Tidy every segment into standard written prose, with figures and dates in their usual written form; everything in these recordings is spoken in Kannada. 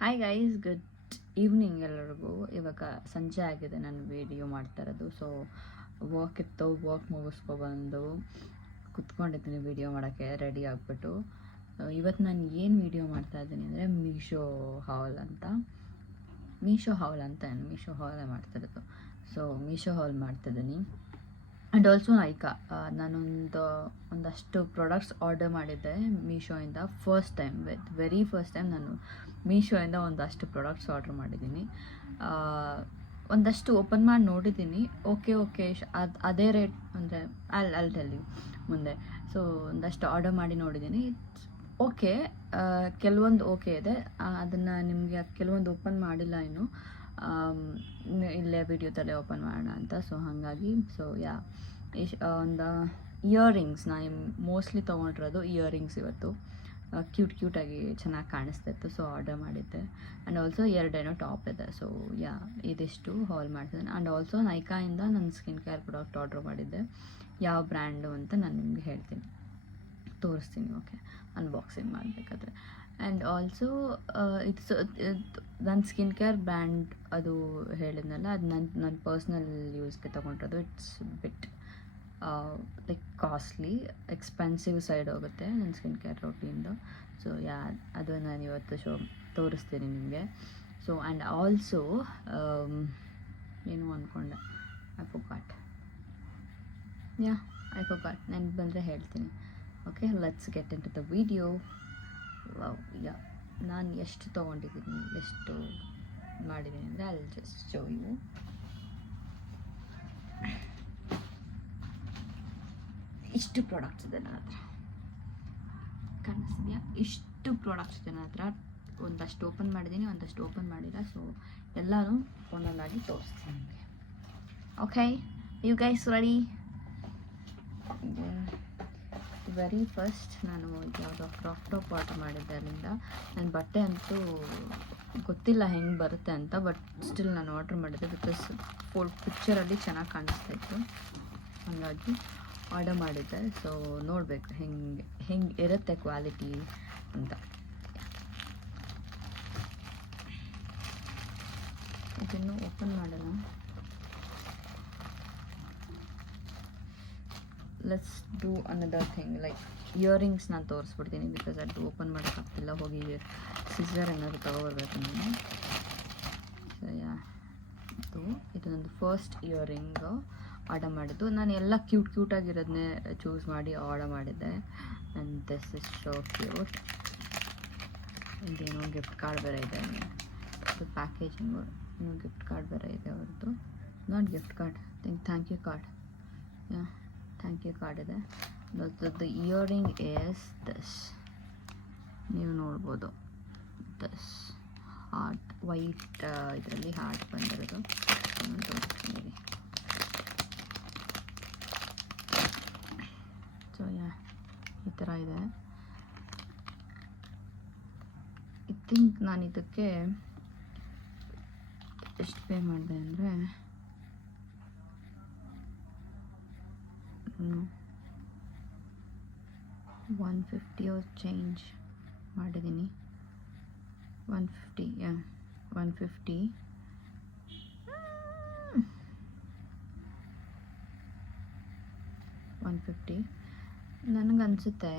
ಹಾಯ್ ಗೈಸ್, ಗುಡ್ ಈವ್ನಿಂಗ್ ಎಲ್ಲರಿಗೂ. ಇವಾಗ ಸಂಜೆ ಆಗಿದೆ, ನಾನು ವಿಡಿಯೋ ಮಾಡ್ತಾ ಇರೋದು. ಸೊ ವರ್ಕ್ ಇತ್ತು, ವರ್ಕ್ ಮುಗಿಸ್ಕೊಬಂದು ಕುತ್ಕೊಂಡಿದ್ದೀನಿ ವಿಡಿಯೋ ಮಾಡೋಕ್ಕೆ ರೆಡಿ ಆಗಿಬಿಟ್ಟು. ಇವತ್ತು ನಾನು ಏನು ವಿಡಿಯೋ ಮಾಡ್ತಾ ಇದ್ದೀನಿ ಅಂದರೆ ಮೀಶೋ ಹಾಲ್ ಅಂತ ಮೀಶೋ ಹಾಲೇ ಮಾಡ್ತಿರೋದು. ಸೊ ಮೀಶೋ ಹಾಲ್ ಮಾಡ್ತಿದ್ದೀನಿ. And also Nykaa. ಒಂದಷ್ಟು ಪ್ರಾಡಕ್ಟ್ಸ್ ಆರ್ಡರ್ ಮಾಡಿದ್ದೆ ಮೀಶೋಯಿಂದ. ವೆರಿ ಫಸ್ಟ್ ಟೈಮ್ ನಾನು ಮೀಶೋಯಿಂದ ಒಂದಷ್ಟು ಪ್ರಾಡಕ್ಟ್ಸ್ ಆರ್ಡರ್ ಮಾಡಿದ್ದೀನಿ. ಒಂದಷ್ಟು ಓಪನ್ ಮಾಡಿ ನೋಡಿದ್ದೀನಿ. ಓಕೆ ಅದೇ ರೇಟ್ ಅಂದರೆ ಅಲ್ಲಿ ಟೆಲ್ ಯು ಮುಂದೆ. ಸೊ ಒಂದಷ್ಟು ಆರ್ಡರ್ ಮಾಡಿ ನೋಡಿದ್ದೀನಿ. It's okay. ಕೆಲವೊಂದು ಓಕೆ ಇದೆ, ಅದನ್ನು ನಿಮಗೆ ಕೆಲವೊಂದು ಓಪನ್ ಮಾಡಿಲ್ಲ ಇನ್ನು. ಇಲ್ಲೇ ವಿಡಿಯೋದಲ್ಲೇ ಓಪನ್ ಮಾಡೋಣ ಅಂತ. ಸೊ ಹಾಗಾಗಿ ಒಂದು ಇಯರಿಂಗ್ಸ್ ನಾನು ಮೋಸ್ಟ್ಲಿ ತೊಗೊಂಡಿರೋದು ಇಯರಿಂಗ್ಸ್ ಇವತ್ತು. ಕ್ಯೂಟಾಗಿ ಚೆನ್ನಾಗಿ ಕಾಣಿಸ್ತಿತ್ತು, ಸೊ ಆರ್ಡರ್ ಮಾಡಿದ್ದೆ. ಆ್ಯಂಡ್ ಆಲ್ಸೋ ಎರಡೇನೋ ಟಾಪ್ ಇದೆ. ಸೊ ಇದಿಷ್ಟು ಹಾಲ್ ಮಾಡ್ತಿದ್ದೀನಿ. ಆ್ಯಂಡ್ ಆಲ್ಸೋ ನೈಕಾಯಿಂದ ನನ್ನ ಸ್ಕಿನ್ ಕೇರ್ ಪ್ರಾಡಕ್ಟ್ ಆರ್ಡರ್ ಮಾಡಿದ್ದೆ. ಯಾವ ಬ್ರ್ಯಾಂಡು ಅಂತ ನಾನು ನಿಮಗೆ ಹೇಳ್ತೀನಿ, ತೋರಿಸ್ತೀನಿ. ಓಕೆ, ಅನ್ಬಾಕ್ಸಿಂಗ್ ಮಾಡಬೇಕಾದ್ರೆ. ಆ್ಯಂಡ್ ಆಲ್ಸೋ ನನ್ನ ಸ್ಕಿನ್ ಕೇರ್ ಬ್ರ್ಯಾಂಡ್ ಅದು ಹೇಳಿದ್ನಲ್ಲ, ಅದು ನನ್ನ ಪರ್ಸ್ನಲ್ ಯೂಸ್ಗೆ ತೊಗೊಂಡಿರೋದು. It's bit like costly, expensive side ಹೋಗುತ್ತೆ ನನ್ನ ಸ್ಕಿನ್ ಕೇರ್ ರೋಟಿಂದು. ಸೊ ಅದು ನಾನು ಇವತ್ತು ತೋರಿಸ್ತೀನಿ ನಿಮಗೆ. ಸೊ ಆ್ಯಂಡ್ ಆಲ್ಸೋ ಏನು ಅಂದ್ಕೊಂಡೆ, ಐ ಫೊಗಾಟ್ ನೆನ್ಪು ಬಂದರೆ ಹೇಳ್ತೀನಿ. Okay, let's get into the video. ನಾನು ಎಷ್ಟು ತೊಗೊಂಡಿದ್ದೀನಿ, ಎಷ್ಟು ಮಾಡಿದ್ದೀನಿ ಅಂದರೆ ಅಲ್ಲಿ ಜಸ್ಟ್ ಶೋ ಯು. ಇಷ್ಟು ಪ್ರಾಡಕ್ಟ್ಸ್ ಇದೆ ನನ್ನ ಹತ್ರ, ಕಾಣಿಸ್ತಿದೆಯಾ? ಇಷ್ಟು ಪ್ರಾಡಕ್ಟ್ಸ್ ಇದೆ ನನ್ನ ಹತ್ರ. ಒಂದಷ್ಟು ಓಪನ್ ಮಾಡಿದ್ದೀನಿ, ಒಂದಷ್ಟು ಓಪನ್ ಮಾಡಿಲ್ಲ. ಸೊ ಎಲ್ಲನೂ ಒಂದೊಂದಾಗಿ ತೋರಿಸ್ತೀನಿ ನಿಮಗೆ. Okay, you guys ready? Very first ನಾನು ಯಾವುದೋ ಕ್ರಾಪ್ ಟಾಪ್ ಆರ್ಡರ್ ಮಾಡಿದ್ದೆ. ಅಲ್ಲಿಂದ ನನ್ನ ಬಟ್ಟೆ ಅಂತೂ ಗೊತ್ತಿಲ್ಲ ಹೆಂಗೆ ಬರುತ್ತೆ ಅಂತ, ಬಟ್ ಸ್ಟಿಲ್ ನಾನು ಆರ್ಡ್ರ್ ಮಾಡಿದ್ದೆ ಬಿಕಾಸ್ ಪಿಕ್ಚರಲ್ಲಿ ಚೆನ್ನಾಗಿ ಕಾಣಿಸ್ತಾ ಇತ್ತು, ಹಾಗಾಗಿ ಆರ್ಡರ್ ಮಾಡಿದ್ದೆ. ಸೊ ನೋಡಬೇಕು ಹೆಂಗೆ ಇರುತ್ತೆ ಕ್ವಾಲಿಟಿ ಅಂತ. ಇದನ್ನು ಓಪನ್ ಮಾಡೋಣ. Let's do another thing. Like earrings ನಾನು ತೋರಿಸ್ಬಿಡ್ತೀನಿ ಬಿಕಾಸ್ ಅದು ಓಪನ್ ಮಾಡೋಕ್ಕಾಗ್ತಿಲ್ಲ. ಹೋಗಿ ಸಿಸರ್ ಏನಾದರೂ ತೊಗೊಬರ್ಬೇಕು ನಾನು. ಸೊ ಇದು ನಂದು ಫಸ್ಟ್ ಇಯರಿಂಗ್ ಆರ್ಡರ್ ಮಾಡಿದ್ದು. ನಾನು ಎಲ್ಲ ಕ್ಯೂಟಾಗಿರೋದನ್ನೇ ಚೂಸ್ ಮಾಡಿ ಆರ್ಡರ್ ಮಾಡಿದ್ದೆ. And this is so cute. ಇದೇನೋ ಗಿಫ್ಟ್ ಕಾರ್ಡ್ ಬೇರೆ ಇದೆ. ಇದು ಪ್ಯಾಕೇಜಿಂಗು, ಇನ್ನೂ ಗಿಫ್ಟ್ ಕಾರ್ಡ್ ಬೇರೆ ಇದೆ ಅವ್ರದ್ದು. Not gift card, thank you card. Thank you card ಇದೆ. ದ ಇಯರಿಂಗ್ ಈಸ್ ದಿಸ್, ನೀವು ನೋಡ್ಬೋದು. ದಿಸ್ ಹಾರ್ಟ್, ವೈಟ್ ಇದರಲ್ಲಿ ಹಾರ್ಟ್ ಬಂದಿರೋದು. ತೋರಿಸ್ತೀನಿ. ಸೊ ಈ ಥರ ಇದೆ. ಐ ಥಿಂಕ್ ನಾನು ಇದಕ್ಕೆ ಎಷ್ಟು ಪೇ ಮಾಡಿದೆ ಅಂದರೆ $150 ಚೇಂಜ್ ಮಾಡಿದ್ದೀನಿ. 150 150. ನನಗನ್ಸುತ್ತೆ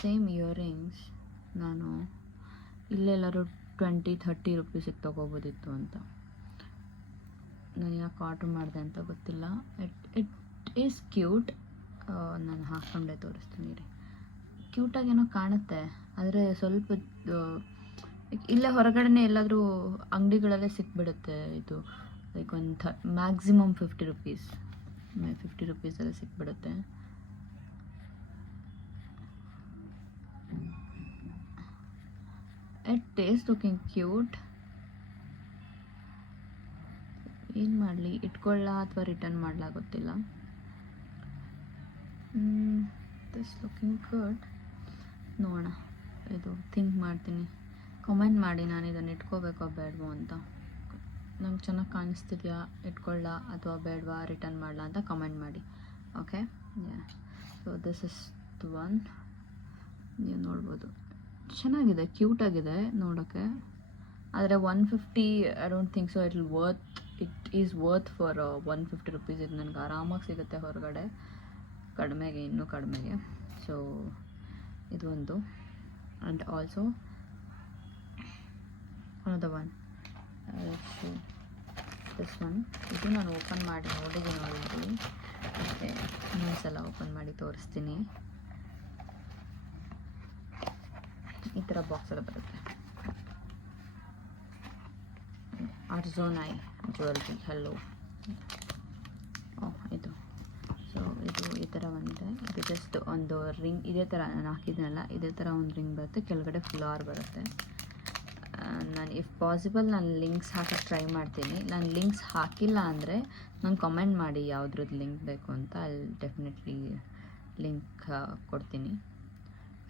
ಸೇಮ್ ಇಯರಿಂಗ್ಸ್ ನಾನು ಇಲ್ಲೆಲ್ಲರೂ 20-30 ರುಪೀಸಿಗೆ ತೊಗೋಬೋದಿತ್ತು ಅಂತ. ನಾನು ಯಾಕೆ ಆರ್ಡ್ರ್ ಮಾಡಿದೆ ಅಂತ ಗೊತ್ತಿಲ್ಲ. It is cute. ನಾನು ಹಾಕ್ಕೊಂಡೆ ತೋರಿಸ್ತೀನಿ ರೀ. ಕ್ಯೂಟಾಗೇನೋ ಕಾಣುತ್ತೆ, ಆದರೆ ಸ್ವಲ್ಪ ಇಲ್ಲೇ ಹೊರಗಡೆ ಎಲ್ಲಾದರೂ ಅಂಗಡಿಗಳಲ್ಲೇ ಸಿಕ್ಬಿಡುತ್ತೆ ಇದು. ಲೈಕ್ ಒಂದು ಮ್ಯಾಕ್ಸಿಮಮ್ 50 ರುಪೀಸಲ್ಲೇ ಸಿಕ್ಬಿಡುತ್ತೆ. It is looking cute. ಏನು ಮಾಡಲಿ, ಇಟ್ಕೊಳ್ಳ ಅಥವಾ ರಿಟರ್ನ್ ಮಾಡಲ ಗೊತ್ತಿಲ್ಲ. This looking good. ನೋಡೋಣ, ಇದು ಥಿಂಕ್ ಮಾಡ್ತೀನಿ. ಕಮೆಂಟ್ ಮಾಡಿ ನಾನು ಇದನ್ನು ಇಟ್ಕೋಬೇಕೋ ಬೇಡವೋ ಅಂತ. ನಂಗೆ ಚೆನ್ನಾಗಿ ಕಾಣಿಸ್ತಿದೆಯಾ, ಇಟ್ಕೊಳ್ಳ ಅಥವಾ ಬೇಡವಾ, ರಿಟರ್ನ್ ಮಾಡಲ ಅಂತ ಕಮೆಂಟ್ ಮಾಡಿ. Okay, so this is the one. ನೀವು ನೋಡ್ಬೋದು, ಚೆನ್ನಾಗಿದೆ, ಕ್ಯೂಟಾಗಿದೆ ನೋಡೋಕ್ಕೆ. ಆದರೆ 150 I don't think so it is worth for 150 rupees. ಇದು ನನಗೆ ಆರಾಮಾಗಿ ಸಿಗುತ್ತೆ ಹೊರಗಡೆ ಕಡಿಮೆಗೆ, ಇನ್ನೂ ಕಡಿಮೆಗೆ. ಸೊ ಇದು ಒಂದು. And also another one, so this one, ಇದು ನಾನು ಓಪನ್ ಮಾಡಿ ನೋಡಿದ್ದೀನಿ ಆಲ್ರೆಡಿ. ಓಕೆ, ಇನ್ನೊಂದ್ಸಲ ಓಪನ್ ಮಾಡಿ ತೋರಿಸ್ತೀನಿ. ಈ ಥರ ಬಾಕ್ಸೆಲ್ಲ ಬರುತ್ತೆ. ಅರ್ಜೋನೈ ಜ್ಯುವೆಲ್ರಿ, ಹೆಲ್ಲೋ. ಇದು ಸೊ ಇದು ಈ ಥರ ಬಂದಿದೆ. ಇದು ಜಸ್ಟ್ ಒಂದು ರಿಂಗ್, ಇದೇ ಥರ ನಾನು ಹಾಕಿದ್ನಲ್ಲ, ಇದೇ ಥರ ಒಂದು ರಿಂಗ್ ಬರುತ್ತೆ, ಕೆಳಗಡೆ ಫ್ಲವರ್ ಬರುತ್ತೆ. ನಾನು ಇಫ್ ಪಾಸಿಬಲ್ ನಾನು ಲಿಂಕ್ಸ್ ಹಾಕಕ್ಕೆ ಟ್ರೈ ಮಾಡ್ತೀನಿ. ನಾನು ಲಿಂಕ್ಸ್ ಹಾಕಿಲ್ಲ ಅಂದರೆ ನಾನು ಕಮೆಂಟ್ ಮಾಡಿ ಯಾವುದ್ರದ್ದು ಲಿಂಕ್ ಬೇಕು ಅಂತ, ಅಲ್ಲಿ ಡೆಫಿನೆಟ್ಲಿ ಲಿಂಕ್ ಕೊಡ್ತೀನಿ.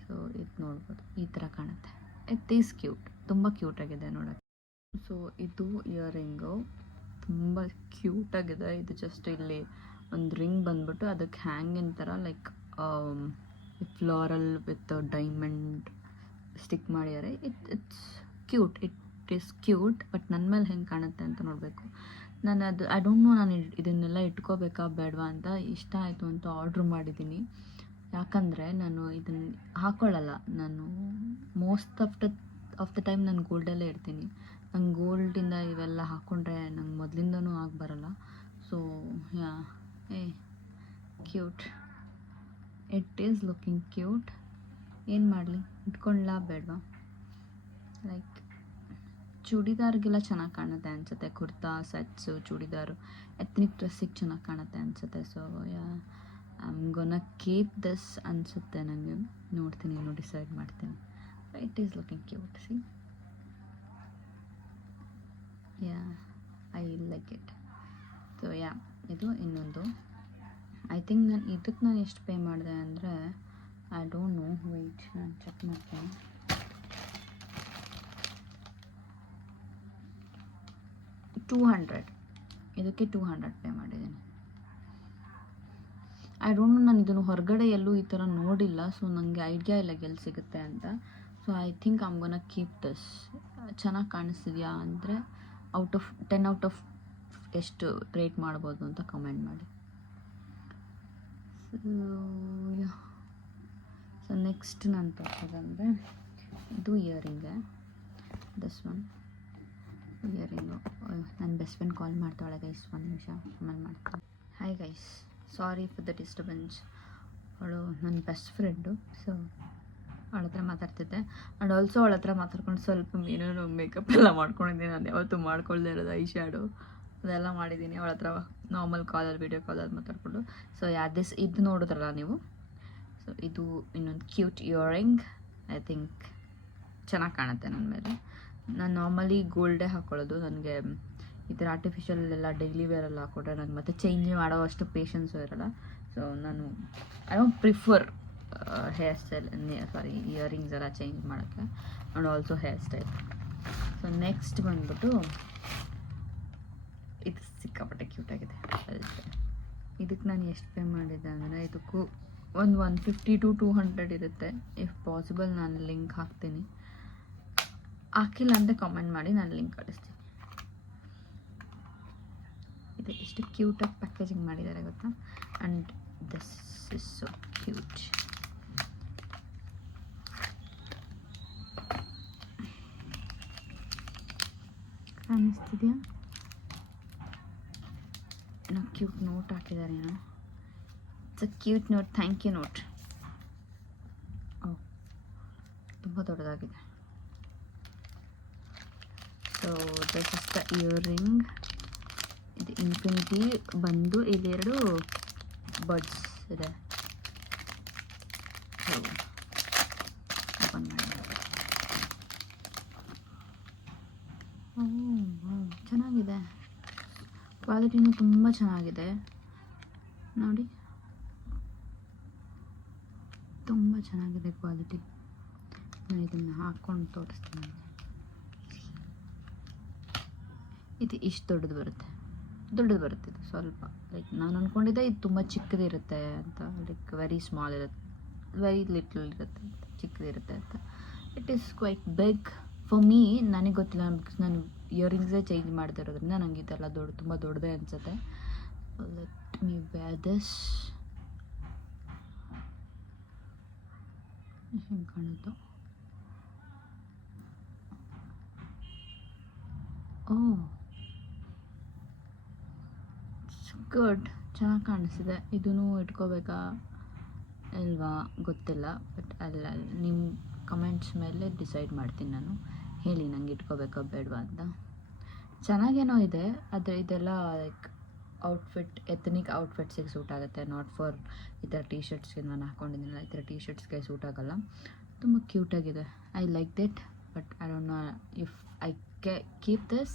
ಸೊ ಇದು ನೋಡ್ಬೋದು, ಈ ಥರ ಕಾಣುತ್ತೆ. ಇಟ್ ಈಸ್ ಕ್ಯೂಟ್, ತುಂಬ ಕ್ಯೂಟಾಗಿದೆ ನೋಡೋಕ್ಕೆ. ಸೊ ಇದು ಇಯರಿಂಗು ತುಂಬ ಕ್ಯೂಟಾಗಿದೆ. ಇದು ಜಸ್ಟ್ ಇಲ್ಲಿ ಒಂದು ರಿಂಗ್ ಬಂದ್ಬಿಟ್ಟು ಅದಕ್ಕೆ ಹ್ಯಾಂಗಿನ ಥರ like floral with diamond stick ಮಾಡಿದ್ದಾರೆ. It's cute, it is cute. But ನನ್ನ ಮೇಲೆ ಹೆಂಗೆ ಕಾಣುತ್ತೆ ಅಂತ ನೋಡಬೇಕು. ನಾನು ಅದು ಐ ಡೋಂಟ್ ನೋ, ನಾನು ಇದನ್ನೆಲ್ಲ ಇಟ್ಕೋಬೇಕಾ ಬೇಡವಾ ಅಂತ. ಇಷ್ಟ ಆಯಿತು ಅಂತ ಆರ್ಡ್ರ್ ಮಾಡಿದ್ದೀನಿ. ಯಾಕಂದರೆ ನಾನು ಇದನ್ನು ಹಾಕ್ಕೊಳ್ಳಲ್ಲ. ನಾನು ಮೋಸ್ಟ್ ಆಫ್ ದ ಟೈಮ್ ನಾನು ಗೋಲ್ಡಲ್ಲೇ ಇರ್ತೀನಿ. ನಂಗೆ ಗೋಲ್ಡಿಂದ ಇವೆಲ್ಲ ಹಾಕ್ಕೊಂಡ್ರೆ ನಂಗೆ ಮೊದಲಿಂದನೂ ಆಗಿ ಬರೋಲ್ಲ. So yeah, cute, it is looking cute. ಏನು ಮಾಡಲಿ, ಇಟ್ಕೊಳ್ಳ ಬೇಡವಾ? ಲೈಕ್ ಚೂಡಿದಾರ್ಗೆಲ್ಲ ಚೆನ್ನಾಗಿ ಕಾಣುತ್ತೆ ಅನಿಸುತ್ತೆ. ಕುರ್ತಾ ಸೆಟ್ಸು, ಚೂಡಿದಾರು, ಎತ್ನಿಕ್ ಡ್ರೆಸ್ಸಿಗೆ ಚೆನ್ನಾಗಿ ಕಾಣುತ್ತೆ ಅನಿಸುತ್ತೆ. So yeah, I am gonna keep this ಅನಿಸುತ್ತೆ ನನಗೆ. ನೋಡ್ತೀನಿ, ಇನ್ನೂ ಡಿಸೈಡ್ ಮಾಡ್ತೀನಿ. It is looking cute. C, yeah, I like it. So yeah, ಇದು ಇನ್ನೊಂದು. ಐ ಥಿಂಕ್ ನಾನು ಎಷ್ಟು ಪೇ ಮಾಡಿದೆ ಅಂದರೆ ಐ ಡೋಂಟ್ ನೋ, ವೆಯ್ಟ್ ನಾನು ಚೆಕ್ ಮಾಡ್ತೀನಿ. $200, ಇದಕ್ಕೆ $200 ಪೇ ಮಾಡಿದ್ದೀನಿ. ಐ ಡೋಂಟ್ ನೋ, ನಾನು ಇದನ್ನು ಹೊರಗಡೆ ಎಲ್ಲೂ ಈ ಥರ ನೋಡಿಲ್ಲ. ಸೊ ನನಗೆ ಐಡಿಯಾ ಇಲ್ಲ ಎಲ್ಲಿ ಸಿಗುತ್ತೆ ಅಂತ. So I think I am gonna keep this. ಚೆನ್ನಾಗಿ ಕಾಣಿಸ್ತಿದೆಯಾ ಅಂದರೆ ಔಟ್ ಆಫ್ 10 ಎಷ್ಟು ರೇಟ್ ಮಾಡ್ಬೋದು ಅಂತ ಕಮೆಂಟ್ ಮಾಡಿ. ಸೊ ನೆಕ್ಸ್ಟ್ ನಾನು ತೋರಿಸೋದಂದರೆ ಇದು ಇಯರಿಂಗೆ. This one earring. ನನ್ನ ಬೆಸ್ಟ್ ಫ್ರೆಂಡ್ ಕಾಲ್ ಮಾಡ್ತಾಳೆ ಗೈಸ್, ಒಂದು ನಿಮಿಷ ಆಮೇಲೆ ಮಾಡ್ತೀನಿ. Hi guys, sorry for the disturbance. ಅವಳು ನನ್ನ ಬೆಸ್ಟ್ ಫ್ರೆಂಡು. ಸೊ ಅವಳ ಹತ್ರ ಮಾತಾಡ್ತಿದ್ದೆ. ಆ್ಯಂಡ್ ಆಲ್ಸೋ ಅವಳ ಹತ್ರ ಮಾತಾಡ್ಕೊಂಡು ಸ್ವಲ್ಪ ಏನೇನೋ ಮೇಕಪ್ ಎಲ್ಲ ಮಾಡ್ಕೊಂಡಿದ್ದೀನಿ. ನಾನು ಯಾವತ್ತೂ ಮಾಡ್ಕೊಳ್ದೇ ಇರೋದು ಐ ಶ್ಯಾಡೋ ಅದೆಲ್ಲ ಮಾಡಿದ್ದೀನಿ. ಅವಳ ಹತ್ರ ನಾರ್ಮಲ್ ಕಾಲಲ್ಲಿ, ವೀಡಿಯೋ ಕಾಲಲ್ಲಿ ಮಾತಾಡ್ಕೊಂಡು. ಸೊ ಇದು ನೋಡಿದ್ರಲ್ಲ ನೀವು. ಸೊ ಇದು ಇನ್ನೊಂದು ಕ್ಯೂಟ್ ಇಯರಿಂಗ್. ಐ ಥಿಂಕ್ ಚೆನ್ನಾಗಿ ಕಾಣುತ್ತೆ ನನ್ನ ಮೇಲೆ. ನಾನು ನಾರ್ಮಲಿ ಗೋಲ್ಡೇ ಹಾಕ್ಕೊಳ್ಳೋದು. ನನಗೆ ಈ ಥರ ಆರ್ಟಿಫಿಷಿಯಲ್ ಎಲ್ಲ ಡೈಲಿ ವೇರೆಲ್ಲ ಹಾಕ್ಕೊಂಡ್ರೆ ನನಗೆ ಮತ್ತೆ ಚೇಂಜ್ ಮಾಡೋ ಅಷ್ಟು ಪೇಷನ್ಸು ಇರೋಲ್ಲ. ಸೊ ನಾನು I don't prefer hair style, earrings ಎಲ್ಲ ಚೇಂಜ್ ಮಾಡೋಕ್ಕೆ. And also hair style. So next ಬಂದ್ಬಿಟ್ಟು ಇದು ಸಿಕ್ಕಾಪಟ್ಟೆ ಕ್ಯೂಟಾಗಿದೆ. ಇದಕ್ಕೆ ನಾನು ಎಷ್ಟು ಪೇ ಮಾಡಿದ್ದೆ ಅಂದರೆ ಇದಕ್ಕೂ ಒಂದು 150 to 200 ಇರುತ್ತೆ. ಇಫ್ ಪಾಸಿಬಲ್ ನಾನು ಲಿಂಕ್ ಹಾಕ್ತೀನಿ. ಹಾಕಿಲ್ಲ ಅಂತ ಕಾಮೆಂಟ್ ಮಾಡಿ, ನಾನು ಲಿಂಕ್ ಕಳಿಸ್ತೀನಿ. ಇದು ಎಷ್ಟು ಕ್ಯೂಟಾಗಿ ಪ್ಯಾಕೇಜಿಂಗ್ ಮಾಡಿದ್ದಾರೆ ಗೊತ್ತಾ. And this is so cute. ಕಾಣಿಸ್ತಿದೆಯಾ? ಏನೋ ಕ್ಯೂಟ್ ನೋಟ್ ಹಾಕಿದ್ದಾರೆ. ಏನೋ it's a cute note, thank you note. ಓ, ತುಂಬ ದೊಡ್ಡದಾಗಿದೆ. So this is the earring. ಇದು ಇನ್ಫಿನಿಟಿ ಬಂದು ಇಲ್ಲೆರಡು ಬಡ್ಸ್ ಇದೆ. ಸೊ ಓಪನ್ ಮಾಡಿ. ಚೆನ್ನಾಗಿದೆ, ಕ್ವಾಲಿಟಿನೂ ತುಂಬ ಚೆನ್ನಾಗಿದೆ ನೋಡಿ. ತುಂಬ ಚೆನ್ನಾಗಿದೆ ಕ್ವಾಲಿಟಿ. ನಾನು ಇದನ್ನು ಹಾಕ್ಕೊಂಡು ತೋರಿಸ್ತೀನಿ. ಇದು ಇಷ್ಟು ದೊಡ್ಡದು ಬರುತ್ತೆ ಇದು ಸ್ವಲ್ಪ. ಲೈಕ್ ನಾನು ಅಂದ್ಕೊಂಡಿದ್ದೆ ಇದು ತುಂಬ ಚಿಕ್ಕದಿರುತ್ತೆ ಅಂತ. ಲೈಕ್ ವೆರಿ ಸ್ಮಾಲ್ ಇರುತ್ತೆ, ವೆರಿ ಲಿಟ್ಲ್ ಇರುತ್ತೆ, ಚಿಕ್ಕದಿರುತ್ತೆ ಅಂತ. It is quite big. For me ನನಗೆ ಗೊತ್ತಿಲ್ಲ, ಬಿಕಾಸ್ ನಾನು ಇಯರಿಂಗ್ಸೇ ಚೇಂಜ್ ಮಾಡ್ತಾ ಇರೋದ್ರಿಂದ ನನಗೆ ಇದೆಲ್ಲ ತುಂಬ ದೊಡ್ಡದೇ ಅನಿಸುತ್ತೆ. Let me wear this. ಹೆಂಗೆ ಕಾಣುತ್ತೋ. ಓ ಗುಡ್, ಚೆನ್ನಾಗಿ ಕಾಣಿಸಿದೆ. ಇದೂ ಇಟ್ಕೋಬೇಕಾ ಅಲ್ವಾ ಗೊತ್ತಿಲ್ಲ, ಬಟ್ ಅಲ್ಲ ನಿಮ್ಮ ಕಮೆಂಟ್ಸ್ ಮೇಲೆ ಡಿಸೈಡ್ ಮಾಡ್ತೀನಿ ನಾನು. ಹೇಳಿ ನಂಗೆ ಇಟ್ಕೋಬೇಕಾ ಬೇಡವಾ ಅಂತ. ಚೆನ್ನಾಗೇನೋ ಇದೆ, ಆದರೆ ಇದೆಲ್ಲ ಲೈಕ್ ಔಟ್ಫಿಟ್, ಎಥನಿಕ್ ಔಟ್ಫಿಟ್ಸಿಗೆ ಸೂಟ್ ಆಗುತ್ತೆ, ನಾಟ್ ಫಾರ್ ಈ ಥರ ಟೀ ಶರ್ಟ್ಸ್ಗೆ. ನಾನು ಹಾಕ್ಕೊಂಡಿದ್ದೀನಲ್ಲ ಈ ಥರ ಟೀ ಶರ್ಟ್ಸ್ಗೆ ಸೂಟ್ ಆಗೋಲ್ಲ. ತುಂಬ ಕ್ಯೂಟಾಗಿದೆ. I like that, but I don't know if I keep this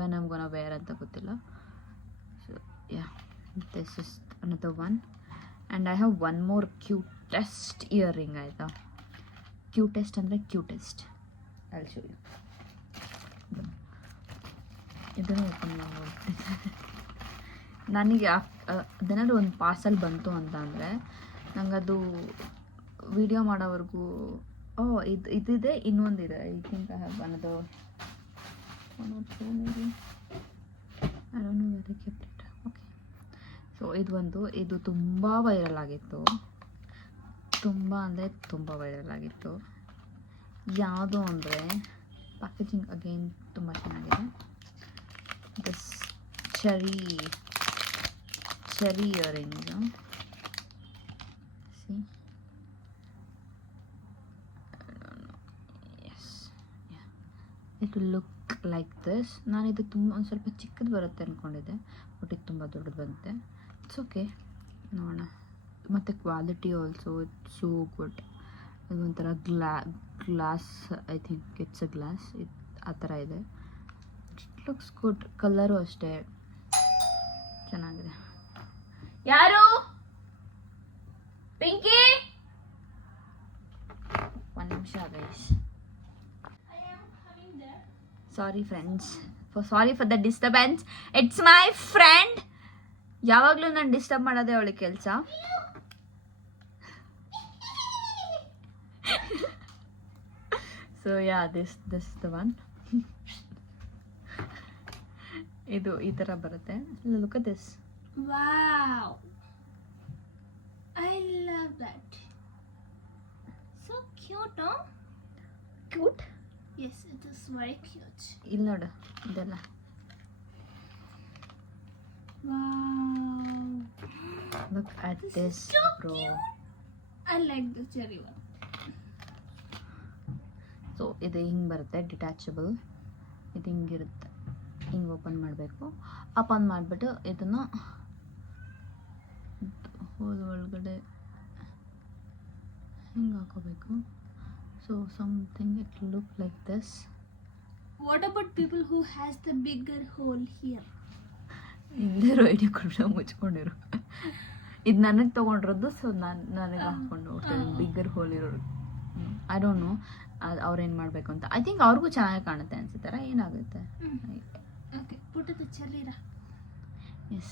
when I'm gonna wear ಅಂತ ಗೊತ್ತಿಲ್ಲ. So yeah, this is another one. And I have one more cutest earring, ಆಯಿತಾ? ಕ್ಯೂಟೆಸ್ಟ್ ಅಂದರೆ ಕ್ಯೂಟೆಸ್ಟ್. I'll show you. ಇದನ್ನು ಓಪನ್ ಮಾಡ್ಬಿಟ್ಟಿದ್ದೆ. ನನಗೆ ಅದೇನಾದ್ರು ಒಂದು ಪಾರ್ಸಲ್ ಬಂತು ಅಂತ ಅಂದರೆ ನಂಗೆ ಅದು ವಿಡಿಯೋ ಮಾಡೋವರೆಗೂ ಇದಿದೆ, ಇನ್ನೊಂದಿದೆ. ಐ ಥಿಂಕ್ ಐ ಹ್ಯಾವ್ ಅನ್ನೋದು I don't no where I kept it. Okay, so ಇದು ತುಂಬ ವೈರಲ್ ಆಗಿತ್ತು, ತುಂಬ ಅಂದರೆ ತುಂಬ ವೈರಲ್ ಆಗಿತ್ತು. ಯಾವುದು ಅಂದರೆ ಪ್ಯಾಕೇಜಿಂಗ್ ಅಗೇನ್ ತುಂಬ ಚೆನ್ನಾಗಿದೆ. This cherry earring. See, yes, it will look like this. ನಾನು ಇದು ಒಂದು ಸ್ವಲ್ಪ ಚಿಕ್ಕದು ಬರುತ್ತೆ ಅಂದ್ಕೊಂಡಿದ್ದೆ, ಬಟ್ ಇದು ತುಂಬ ದೊಡ್ಡದು ಬಂತೆ. ಇಟ್ಸ್ ಓಕೆ, ನೋಡೋಣ. ಮತ್ತು quality also it's so good. ಇದು ಒಂಥರ glass, I think it's a glass, ಆ ಥರ ಇದೆ. It looks good. ಕಲರು ಅಷ್ಟೇ ಚೆನ್ನಾಗಿದೆ. ಯಾರು? ಪಿಂಕಿ, ಒಂದು ನಿಮಿಷ guys. Sorry friends, sorry for the disturbance. It's my friend. ಯಾವಾಗಲೂ ನಾನು ಡಿಸ್ಟರ್ಬ್ ಮಾಡೋದೇ ಅವಳಿಗೆ ಕೆಲಸ. So yeah, this the one. ಇದು ಈ ಥರ ಬರುತ್ತೆ. Look at this. Wow, I love that. So cute, huh? Cute. Yes, it is very cute. ಇಲ್ಲಿ ನೋಡು ಇದೆಲ್ಲ. Wow, look at this so bro. cute. I like the cherry one. So ಇದು ಹಿಂಗೆ ಬರುತ್ತೆ, ಡಿಟ್ಯಾಚಬಲ್. ಇದು ಹಿಂಗಿರುತ್ತೆ, ಹಿಂಗೆ ಓಪನ್ ಮಾಡಬೇಕು. ಓಪನ್ ಮಾಡಿಬಿಟ್ಟು ಇದನ್ನು ಹೋಲ್ ಒಳಗಡೆ ಹಿಂಗೆ ಹಾಕೋಬೇಕು. So something it look like this. What about people who has the bigger hole here? ಇಲ್ಲದಿರೋ ಐಡಿಯಾ ಕೊಟ್ಟು ಮುಚ್ಕೊಂಡಿರು. ಇದು ನನಗೆ ತೊಗೊಂಡಿರೋದು, ಸೊ ನನಗೆ ಹಾಕ್ಕೊಂಡು ಬಿಗ್ಗರ್ ಹೋಲ್ ಇರೋರು. ಐ ಡೋಂಟ್ ನೋ ಅವ್ರೇನು ಮಾಡಬೇಕು ಅಂತ. ಐ ಥಿಂಕ್ ಅವ್ರಿಗೂ ಚೆನ್ನಾಗಿ ಕಾಣುತ್ತೆ ಅನ್ಸುತ್ತಾರ, ಏನಾಗುತ್ತೆ. Okay, put the cherry ra. Yes.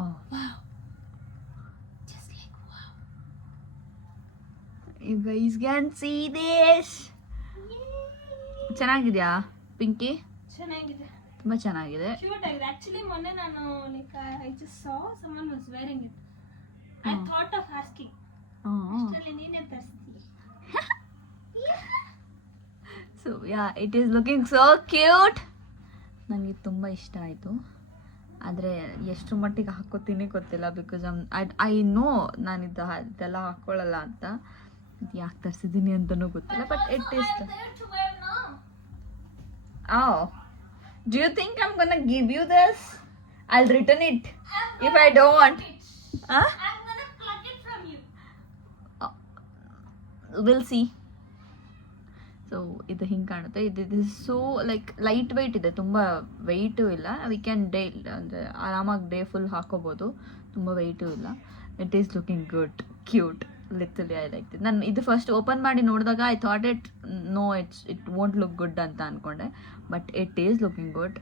Oh. Wow. Just like wow. You guys can see this. Yay. ಚೆನ್ನಾಗಿದ್ಯಾ ಪಿಂಕಿ? ಚೆನ್ನಾಗಿದೆ, ತುಂಬ ಚೆನ್ನಾಗಿದೆ. ಕ್ಯೂಟ್ ಆಗಿದೆ. ಆಕ್ಚುಲಿ ಮೊನ್ನೆ ನಾನು like I just saw someone was wearing it. I thought of asking. ಅಷ್ಟರಲ್ಲಿ ನೀನೇ ತರಿಸ್ತಿ. So yeah, it is looking so cute. ನನಗೆ ತುಂಬ ಇಷ್ಟ ಆಯಿತು. ಆದರೆ ಎಷ್ಟು ಮಟ್ಟಿಗೆ ಹಾಕ್ಕೋತೀನಿ ಗೊತ್ತಿಲ್ಲ, ಬಿಕಾಸ್ ಐ ನೋ ನಾನು ಇದೆಲ್ಲ ಹಾಕ್ಕೊಳ್ಳಲ್ಲ ಅಂತ. ಇದು ಯಾಕೆ ತರಿಸಿದ್ದೀನಿ ಅಂತಲೂ ಗೊತ್ತಿಲ್ಲ, but it is. Oh, do you think I'm gonna give you this? I'll return it if I don't want. Huh? I'm gonna pluck it from you. We'll see. So ಇದು ಹಿಂಗೆ ಕಾಣುತ್ತೆ. ಇದು ಸೋ ಲೈಕ್ ಲೈಟ್ ವೆಯ್ಟ್ ಇದೆ, ತುಂಬ ವೆಯ್ಟು ಇಲ್ಲ. ವಿ ಕ್ಯಾನ್ ಡೇ ಅಂದರೆ ಆರಾಮಾಗಿ ಡೇ ಫುಲ್ ಹಾಕೋಬೋದು, ತುಂಬ ವೆಯ್ಟು ಇಲ್ಲ. It is looking good, cute, literally I like it. ನಾನು ಇದು ಫಸ್ಟ್ ಓಪನ್ ಮಾಡಿ ನೋಡಿದಾಗ I thought it won't look good ಅಂತ ಅಂದ್ಕೊಂಡೆ, but it is looking good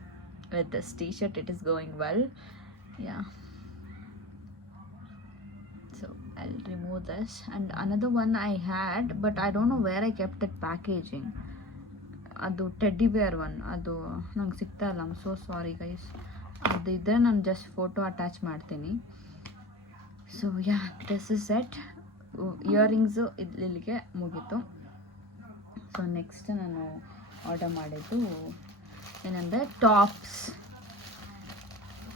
with this T shirt. It is going well. Yeah, so I'll remove this. And another one I had, but I don't know where I kept that packaging. ಅದು ಟೆಡ್ಡಿ ಬೇರ್ ಒನ್, ಅದು ನಂಗೆ ಸಿಗ್ತಾ ಇಲ್ಲ. I'm so sorry guys. ಅದು ಇದ್ದರೆ ನಾನು ಜಸ್ಟ್ ಫೋಟೋ ಅಟ್ಯಾಚ್ ಮಾಡ್ತೀನಿ. So yeah, this is set. Earrings ಇಲ್ಲಿಗೆ ಮುಗೀತು. ಸೊ ನೆಕ್ಸ್ಟ್ ನಾನು ಆರ್ಡರ್ ಮಾಡಿದ್ದು ಏನಂದರೆ ಟಾಪ್ಸ್,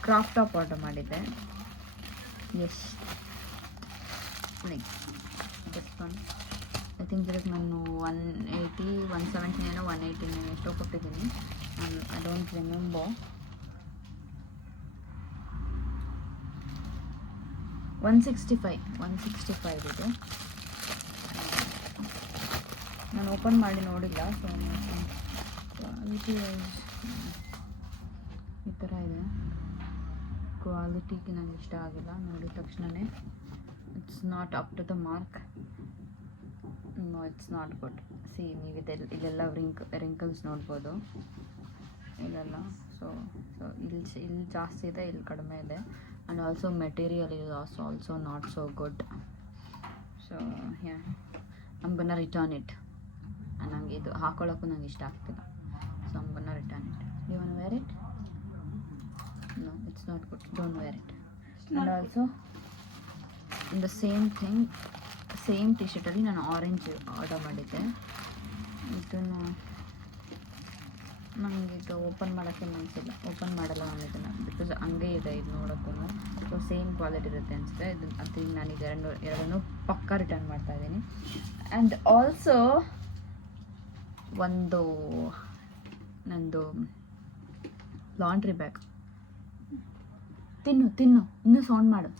ಕ್ರಾಫ್ಟ್ ಟಾಪ್ ಆರ್ಡರ್ ಮಾಡಿದ್ದೆ. Yes, next this one. I think ಇದಕ್ಕೆ ನಾನು 180, 179, 180 ಎಷ್ಟೋ ಕೊಟ್ಟಿದ್ದೀನಿ. I don't remember. 165 ಇದು. ನಾನು ಓಪನ್ ಮಾಡಿ ನೋಡಿಲ್ಲ. ಸೊ ಕ್ವಾಲಿಟಿ ಈ ಥರ ಇದೆ. ಕ್ವಾಲಿಟಿಗೆ ನನಗೆ ಇಷ್ಟ ಆಗಿಲ್ಲ ನೋಡಿದ ತಕ್ಷಣವೇ. It's not up to the mark. No, it's not good. See, ನೀವು ಇಲ್ಲೆಲ್ಲ ರಿಂಕಲ್ಸ್ ನೋಡ್ಬೋದು ಇಲ್ಲೆಲ್ಲ. ಸೊ ಇಲ್ಲಿ ಜಾಸ್ತಿ ಇದೆ, ಇಲ್ಲಿ ಕಡಿಮೆ ಇದೆ. And also material is also not so good. So yeah, I'm gonna return it. And ನಂಗೆ ಇದು ಹಾಕೊಳ್ಳೋಕ್ಕೂ ನಂಗೆ ಇಷ್ಟ ಆಗ್ತಿಲ್ಲ. So I'm gonna return it. You wanna wear it? No, it's not good. Don't wear it. And also in the same thing, same ಟಿ ಶರ್ಟಲ್ಲಿ ನಾನು ಆರೆಂಜ್ ಆರ್ಡರ್ ಮಾಡಿದ್ದೆ. ಇದನ್ನು ನನಗೆ ಈಗ ಓಪನ್ ಮಾಡೋಕ್ಕೆ ಮನಸ್ಸಿಲ್ಲ, ಓಪನ್ ಮಾಡಲ್ಲ ನಾನು ಇದನ್ನು, ಬಿಕಾಸ್ ಹಂಗೆ ಇದೆ ಇದು ನೋಡೋಕ್ಕೂ. ಸೊ ಸೇಮ್ ಕ್ವಾಲಿಟಿ ಇರುತ್ತೆ ಅನಿಸುತ್ತೆ. ಅದರಿಂದ ನಾನು ಈಗ ಎರಡನ್ನೂ ಪಕ್ಕ ರಿಟರ್ನ್ ಮಾಡ್ತಾಯಿದ್ದೀನಿ. ಆ್ಯಂಡ್ ಆಲ್ಸೋ ಒಂದು ನಂದು ಲಾಂಡ್ರಿ ಬ್ಯಾಗ್. ತಿನ್ನು ಇನ್ನೂ ಸೌಂಡ್ ಮಾಡು.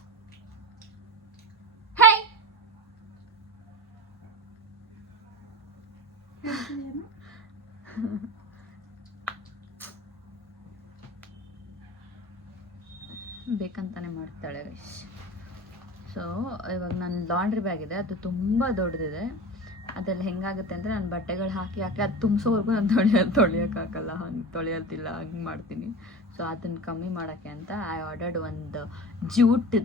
ಬೇಕಂತಾನೆ ಮಾಡ್ತಾಳೆ ಗೈಸ್. ಸೊ ಇವಾಗ ನನ್ನ ಲಾಂಡ್ರಿ ಬ್ಯಾಗ್ ಇದೆ, ಅದು ತುಂಬ ದೊಡ್ಡದಿದೆ. ಅದೆಲ್ಲ ಹೆಂಗಾಗುತ್ತೆ ಅಂದರೆ ನಾನು ಬಟ್ಟೆಗಳು ಹಾಕಿ ಅದು ತುಂಬಿಸೋವರೆಗೂ ನಾನು ತೊಳಿಯೋಕ್ಕಾಗಲ್ಲ, ಹಂಗೆ ತೊಳೆಯೋದಿಲ್ಲ, ಹಂಗೆ ಮಾಡ್ತೀನಿ. ಸೊ ಅದನ್ನು ಕಮ್ಮಿ ಮಾಡೋಕ್ಕೆ ಅಂತ ಐ ಆರ್ಡರ್ಡ್ ಒಂದು ಜ್ಯೂಟ್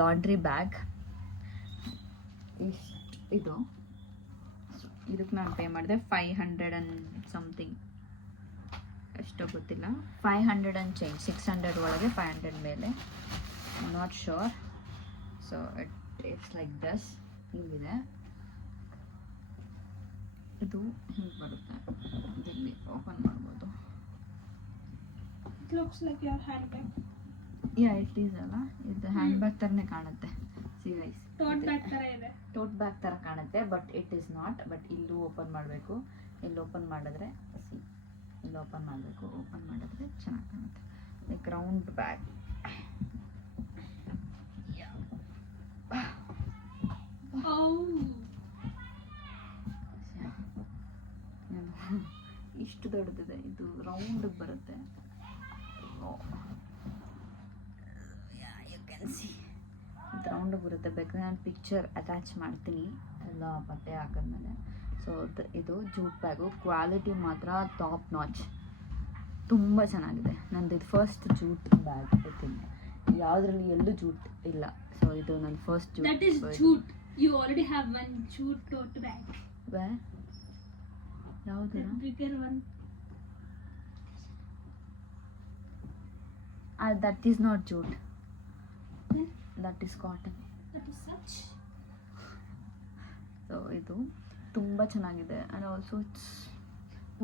ಲಾಂಡ್ರಿ ಬ್ಯಾಗ್. ಇದು ಇದಕ್ಕೆ ನಾನು ಪೇ ಮಾಡಿದೆ 500 and something, ಎಷ್ಟೋ ಗೊತ್ತಿಲ್ಲ, 500 and change, 600 ಒಳಗೆ 500 ಮೇಲೆ, not sure. So it's like this, ಹಿಂಗಿದೆ. ಇದು ಹಿಂಗೆ ಬರುತ್ತೆ, ಇದರಲ್ಲಿ ಓಪನ್ ಮಾಡ್ಬೋದು. It looks like your handbag. Yeah, it is ಅಲ್ಲ, ಇದು ಹ್ಯಾಂಡ್ ಬ್ಯಾಗ್ ಥರನೇ ಕಾಣುತ್ತೆ. ಸಿ ಗೈಸ್, ಟೋಟ್ ಬ್ಯಾಗ್ ಥರ ಇದೆ, ಟೋಟ್ ಬ್ಯಾಗ್ ಥರ ಕಾಣುತ್ತೆ, but it is not. But ಇಲ್ಲೂ ಓಪನ್ ಮಾಡಬೇಕು, ಇಲ್ಲಿ ಓಪನ್ ಮಾಡಿದ್ರೆ ಸಿ, ಇಲ್ಲಿ ಓಪನ್ ಮಾಡಬೇಕು, ಓಪನ್ ಮಾಡಿದ್ರೆ ಚೆನ್ನಾಗಿ ಕಾಣುತ್ತೆ. Like round bag. ಇಷ್ಟು ದೊಡ್ಡದಿದೆ, ಇದು ರೌಂಡ್ ಬರುತ್ತೆ. ಯು ಕ್ಯಾನ್ ಸಿ, ಇದು ರೌಂಡ್ ಬರುತ್ತೆ. ಬೇಕಾದ್ರೆ ನಾನು ಪಿಕ್ಚರ್ ಅಟ್ಯಾಚ್ ಮಾಡ್ತೀನಿ ಎಲ್ಲ ಬಟ್ಟೆ ಹಾಕಿದ್ಮೇಲೆ. ಸೊ ಇದು ಜೂಟ್ ಬ್ಯಾಗು, ಕ್ವಾಲಿಟಿ ಮಾತ್ರ ಟಾಪ್ ನಾಚ್, ತುಂಬ ಚೆನ್ನಾಗಿದೆ. ನಂದು ಇದು ಫಸ್ಟ್ ಜೂಟ್ ಬ್ಯಾಗ್ ಇದ್ದೀನಿ, ಯಾವುದ್ರಲ್ಲಿ ಎಲ್ಲೂ ಜೂಟ್ ಇಲ್ಲ. ಸೊ ಇದು ನನ್ನ first jute. That is jute. You already have one jute tote bag. Where? ಯಾವುದು? The bigger one. That is not jute. Then That is cotton. that is such. So ಇದು ತುಂಬ ಚೆನ್ನಾಗಿದೆ. And also it's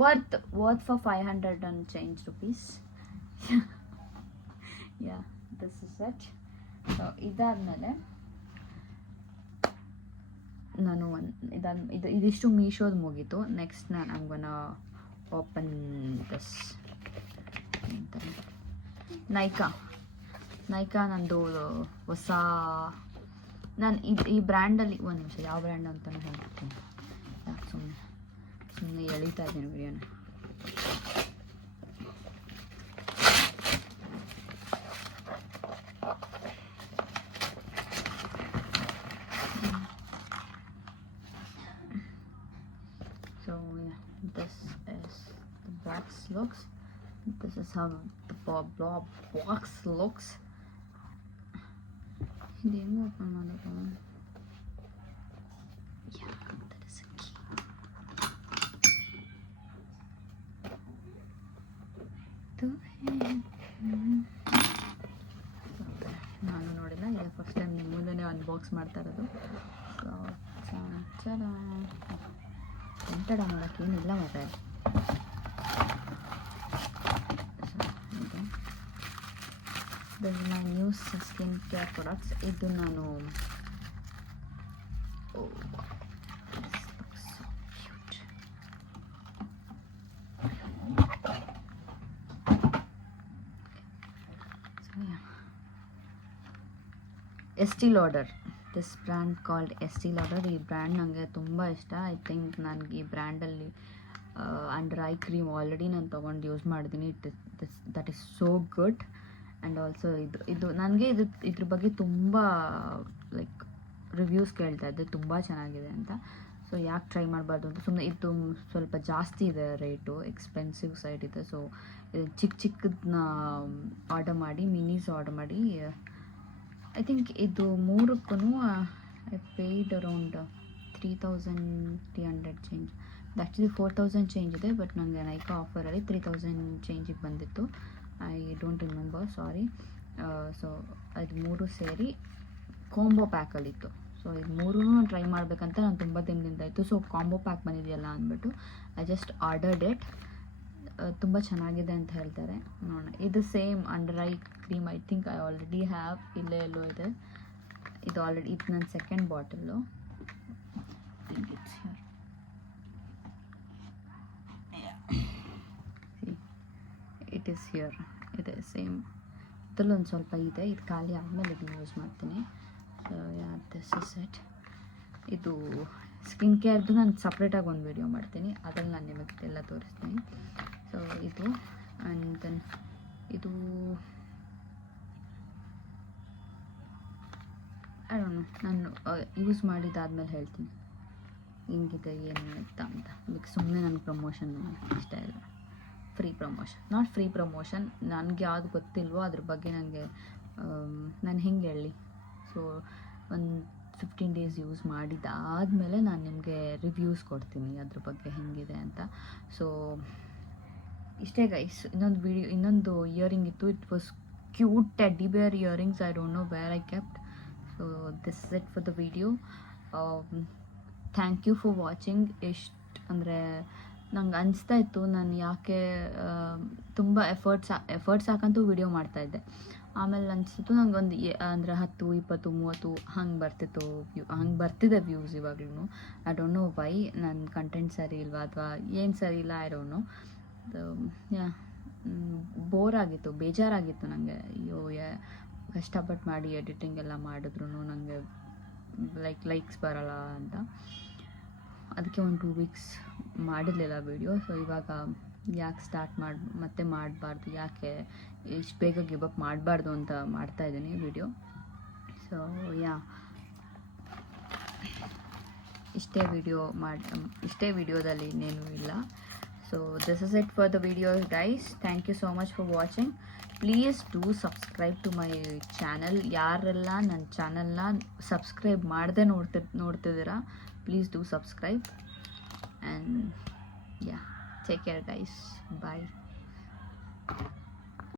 worth for 500 and change rupees. Yeah, this is it. So ಇದಾದಮೇಲೆ ನಾನು ಇದಿಷ್ಟು ಮೀಶೋದು ಮುಗೀತು. ನೆಕ್ಸ್ಟ್ ನಾನು ಹಂಗನ ಓಪನ್ ದಿಸ್ ನೈಕಾ ನಂದು ಹೊಸ, ನಾನು ಈ ಬ್ರ್ಯಾಂಡಲ್ಲಿ ಒಂದು ನಿಮಿಷ ಯಾವ ಬ್ರ್ಯಾಂಡ್ ಅಂತಲೂ ಹೇಳ್ತೀನಿ, ಯಾಕೆ ಸುಮ್ಮನೆ ಎಳೀತಾ ಇದ್ದೀನಿ ವಿಡಿಯೋನ. So yeah, this is the box looks. This is how the box looks. ಇದು ಹೆಂಗೆ ಓಪನ್ ಮಾಡೋದು? Yeah, that is a key. ನಾನು ನೋಡಿಲ್ಲ, ಈಗ ಫಸ್ಟ್ ಟೈಮ್ ನಿಮ್ಮ ಮುಂದೆ ಅನ್ಬಾಕ್ಸ್ ಮಾಡ್ತಾ ಇರೋದು. ಸೊ ಚಲ ಎಂಟಡ ಮಾಡೋಕ್ಕೆ ಏನಿಲ್ಲ ಮತ್ತೆ. This my new skin care products. ಇದು ನಾನು ST ladder, this brand called ST ladder. ಈ ಬ್ರ್ಯಾಂಡ್ ನನಗೆ ತುಂಬ ಇಷ್ಟ. ಐ ಥಿಂಕ್ ನನಗೆ ಈ ಬ್ರ್ಯಾಂಡಲ್ಲಿ ಅಂಡರ್ ಐ ಕ್ರೀಮ್ ಆಲ್ರೆಡಿ ನಾನು ತೊಗೊಂಡು ಯೂಸ್ ಮಾಡಿದ್ದೀನಿ. That is so good. And also ಇದು ನನಗೆ ಇದ್ರ ಬಗ್ಗೆ ತುಂಬ ಲೈಕ್ ರಿವ್ಯೂಸ್ ಕೇಳ್ತಾ ಇದ್ದೆ, ತುಂಬ ಚೆನ್ನಾಗಿದೆ ಅಂತ. ಸೊ ಯಾಕೆ ಟ್ರೈ ಮಾಡಬಾರ್ದು ಅಂತ ಸುಮ್ಮನೆ. ಇದು ಸ್ವಲ್ಪ ಜಾಸ್ತಿ ಇದೆ ರೇಟು, ಎಕ್ಸ್ಪೆನ್ಸಿವ್ ಸೈಡ್ ಇದೆ. ಸೊ ಚಿಕ್ಕದನ್ನ ಆರ್ಡರ್ ಮಾಡಿ, ಮಿನೀಸ್ ಆರ್ಡರ್ ಮಾಡಿ. ಐ ಥಿಂಕ್ ಇದು ಮೂರಕ್ಕೂ I paid around 3,300 change. Actually 4,000 change ಇದೆ, ಬಟ್ ನನಗೆ ನೈಕಾ ಆಫರಲ್ಲಿ 3,000 ಚೇಂಜಿಗೆ ಬಂದಿತ್ತು. I don't remember, sorry. So ಅದು ಮೂರು ಸೇರಿ ಕಾಂಬೋ ಪ್ಯಾಕಲ್ಲಿತ್ತು. ಸೊ ಇದು ಮೂರೂ ಟ್ರೈ ಮಾಡಬೇಕಂತ ನಾನು ತುಂಬ ದಿನದಿಂದ ಇತ್ತು. ಸೊ ಕಾಂಬೋ ಪ್ಯಾಕ್ ಬಂದಿದೆಯಲ್ಲ ಅಂದ್ಬಿಟ್ಟು ಐ ಜಸ್ಟ್ ಆರ್ಡರ್ಡ್ ಇಟ್. ತುಂಬ ಚೆನ್ನಾಗಿದೆ ಅಂತ ಹೇಳ್ತಾರೆ, ನೋಡೋಣ. ಇದು same under I cream. I think I already have, ಇಲ್ಲೇ ಎಲ್ಲೋ ಇದೆ ಇದು ಆಲ್ರೆಡಿ. ಇದು ನನ್ನ second bottle. It is here. ಇದೆ ಸೇಮ್. ಇದರಲ್ಲೂ ಒಂದು ಸ್ವಲ್ಪ ಇದೆ. ಇದು ಖಾಲಿ ಆದಮೇಲೆ ಇದು ಯೂಸ್ ಮಾಡ್ತೀನಿ. So yeah, this is it. ಇದು ಸ್ಕಿನ್ ಕೇರ್ದು ನಾನು ಸಪ್ರೇಟಾಗಿ ಒಂದು ವಿಡಿಯೋ ಮಾಡ್ತೀನಿ, ಅದ್ರಲ್ಲಿ ನಾನು ನಿಮಗೆ ಎಲ್ಲ ತೋರಿಸ್ತೀನಿ. ಸೊ ಇದು ಆ್ಯಂಡ್ ದೆನ್ ಇದು ಐ ಡೋಂಟ್ ನೋ, ನಾನು ಯೂಸ್ ಮಾಡಿದ್ದಾದ್ಮೇಲೆ ಹೇಳ್ತೀನಿ ಹಿಂಗಿದೆ ಏನು ಅಂತ. ಬಿಕಾಸ್ ಸುಮ್ಮನೆ ನನ್ನ ಪ್ರಮೋಷನ್ ಇಷ್ಟ ಇಲ್ಲ. Free promotion, not free promotion. ನನಗೆ ಯಾವ್ದು ಗೊತ್ತಿಲ್ವೋ ಅದ್ರ ಬಗ್ಗೆ ನನಗೆ ನಾನು ಹೆಂಗೆ ಹೇಳಿ. ಸೊ ಒಂದು 15 days ಯೂಸ್ ಮಾಡಿದ್ದಾದಮೇಲೆ ನಾನು ನಿಮಗೆ ರಿವ್ಯೂಸ್ ಕೊಡ್ತೀನಿ ಅದ್ರ ಬಗ್ಗೆ ಹೆಂಗಿದೆ ಅಂತ. ಸೊ ಇಷ್ಟೇ ಗೈಸ್. ಇನ್ನೊಂದು ಇಯರಿಂಗ್ ಇತ್ತು. It was cute teddy bear earrings. I don't know where I kept. So this is it for the video. Thank you for watching. ಅಂದರೆ ನಂಗೆ ಅನಿಸ್ತಾ ಇತ್ತು ನಾನು ಯಾಕೆ ತುಂಬ ಎಫರ್ಟ್ಸ್ ಹಾಕಂತೂ ವಿಡಿಯೋ ಮಾಡ್ತಾಯಿದ್ದೆ. ಆಮೇಲೆ ಅನಿಸ್ತಿತ್ತು ನನಗೊಂದು ಅಂದರೆ 10, 20, 30 ಹಂಗೆ ಬರ್ತಿತ್ತು ಹಂಗೆ ಬರ್ತಿದೆ ವ್ಯೂಸ್ ಇವಾಗ್ಲೂ. I don't know why. ನನ್ನ ಕಂಟೆಂಟ್ ಸರಿ ಇಲ್ವಾ ಅಥವಾ ಏನು ಸರಿ ಇಲ್ಲ, I don't no. Yeah, bore ಆಗಿತ್ತು, ಬೇಜಾರಾಗಿತ್ತು ನನಗೆ. ಅಯ್ಯೋ, ಕಷ್ಟಪಟ್ಟು ಮಾಡಿ ಎಡಿಟಿಂಗ್ ಎಲ್ಲ ಮಾಡಿದ್ರು ನನಗೆ ಲೈಕ್ಸ್ ಬರೋಲ್ಲ ಅಂತ. ಅದಕ್ಕೆ ಒಂದು 2 weeks ಮಾಡಿರಲಿಲ್ಲ ವೀಡಿಯೋ. ಸೊ ಇವಾಗ ಯಾಕೆ ಮತ್ತೆ ಮಾಡಬಾರ್ದು, ಯಾಕೆ ಇಷ್ಟು ಬೇಗ ಗಿವ್ ಅಪ್ ಮಾಡಬಾರ್ದು ಅಂತ ಮಾಡ್ತಾಯಿದ್ದೀನಿ ವಿಡಿಯೋ. ಸೊ ಯಾ, ಇಷ್ಟೇ ವಿಡಿಯೋದಲ್ಲಿ ಇನ್ನೇನು ಇಲ್ಲ. So this is it for the video guys. Thank you so much for watching. Please do subscribe to my channel. ಯಾರೆಲ್ಲ ನನ್ನ ಚಾನಲ್ನ ಸಬ್ಸ್ಕ್ರೈಬ್ ಮಾಡದೆ ನೋಡ್ತಿದ್ದೀರಾ, please do subscribe. And yeah, take care guys. Bye.